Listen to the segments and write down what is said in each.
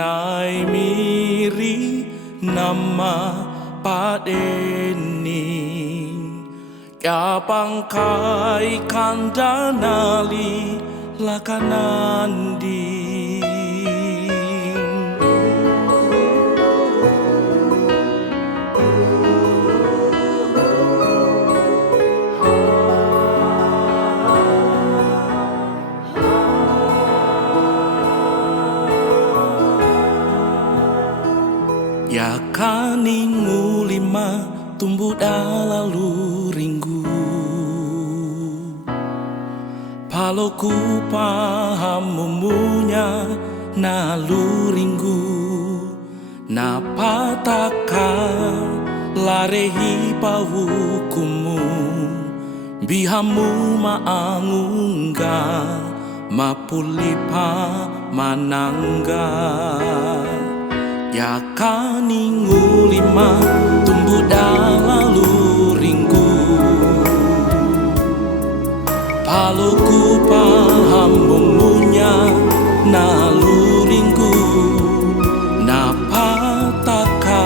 Rehinai miri nama padeni Kapangkai kandanali lakanandi Ya kaningu lima tumbuh dalalu ringgu Paloku paham mumunya nalu ringgu Napataka larehi pawukumu Bihamu maangungga mapulipa manangga Ya kaningu lima tumbuh dalalu ringgu Paloku paham mumunya nalu ringgu Napataka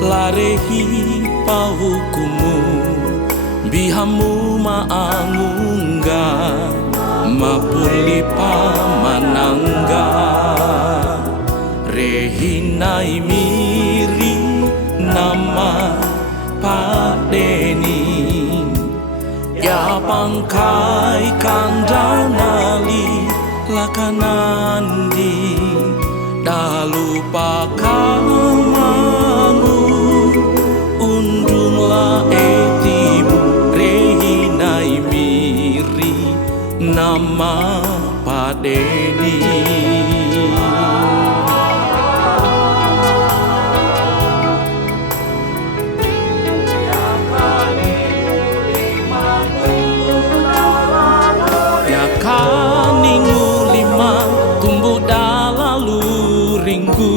larehi pahukumu Bihamu maangungga mapulipa manangga Rehinai miri nama padeni Ya pangkai kandanali lakanandi Dalupa kamamu undunglah etimu Rehinai miri nama padeni Kaningu lima tumbuh dalalu ringgu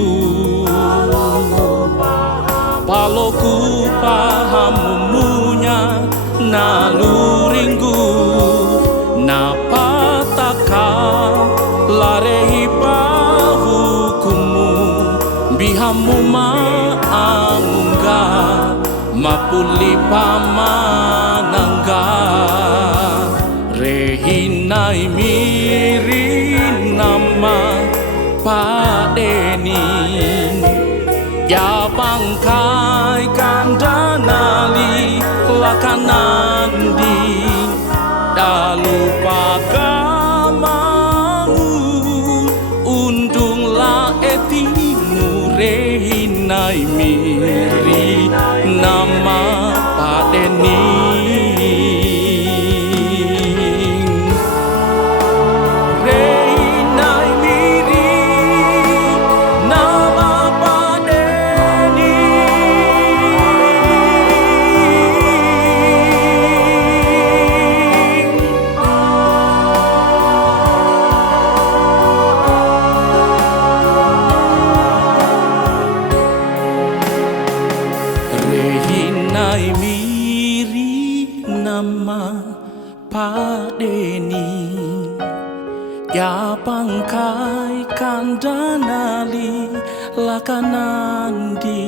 Paloku paham mumunya nalu ringgu Napataka larehi pahukumu Bihamu maangungga mapulipa manangga Rehinai miri nama padeni Ya pangkai kandanali lakanandi Dalupa kamamu undunglah etimu Rehinai miri nama padeni Rehinai miri nama padeni Ya pangkai kandanali lakanandi